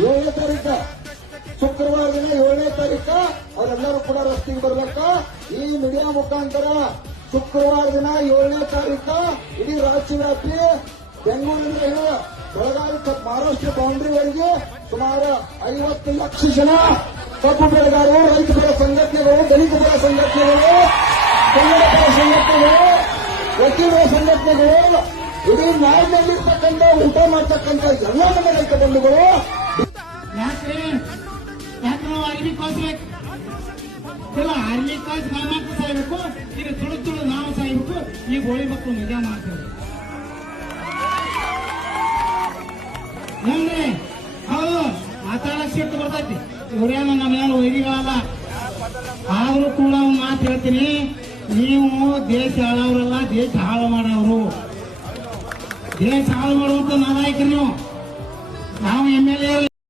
7ನೇ ತಾರೀಕ ಶುಕ್ರವಾರ ದಿನ 7ನೇ ತಾರೀಕ ಅವರೆಲ್ಲರೂ ಕೂಡ ರಸ್ತೆಗೆ ಬರ್ಬೇಕ. ಈ ಮೀಡಿಯಾ ಮುಖಾಂತರ ಶುಕ್ರವಾರ ದಿನ 7ನೇ ತಾರೀಕ ಇಡೀ ರಾಜ್ಯವ್ಯಾಪಿ ಬೆಂಗಳೂರಿನಿಂದ ಹಿಡಿದು ಬೆಳಗಾವಿ ಮಹಾರಾಷ್ಟ್ರ ಬೌಂಡ್ರಿವರೆಗೆ ಸುಮಾರು 50 ಲಕ್ಷ ಜನ ಕಬ್ಬು ಬೆಳೆಗಾರರು, ರೈತ ಪರ ಸಂಘಟನೆಗಳು, ದಲಿತ ಪರ ಸಂಘಟನೆಗಳು, ಕನ್ನಡ ಪರ ಸಂಘಟನೆಗಳು, ವಕೀಲರ ಸಂಘಟನೆಗಳು, ಇಡೀ ನಾಡಿನಲ್ಲಿರ್ತಕ್ಕಂಥ ಊಟ ಮಾಡ್ತಕ್ಕಂಥ ಎಲ್ಲ ನಮ್ಮ ರೈತ ಬಂಧುಗಳು ಅರ್ಲಿ ಕಳಿಸ್ಬೇಕು. ಅರ್ಲಿ ಕಳಿಸಿ ಮಾತ್ರ ಸಾಯ್ಬೇಕು, ಈಗ ತುಳು ನಾವು ಸಾಯ್ಬೇಕು. ಈ ಗೋಳಿ ಮಕ್ಕಳು ನಿಜ ಮಾಡ್ತೇವೆ ನೋಡ್ರಿ. ಹೌದು, ಮಾತಾಡಕ್ ಸಿಟ್ಟು ಬರ್ತೈತಿ. ಇವ್ರೇನು ನಮ್ಮೇನು ವೈರಿಗಳಲ್ಲ. ಆದ್ರೂ ಕೂಡ ಮಾತು ಹೇಳ್ತೀನಿ, ನೀವು ದೇಶ ಹಾಳವ್ರಲ್ಲ, ದೇಶ ಹಾಳು ಮಾಡೋರು. ದೇಶ ಹಾಳು ಮಾಡುವಂತ ನಾಯಕರು ನೀವು. ನಾವು MLA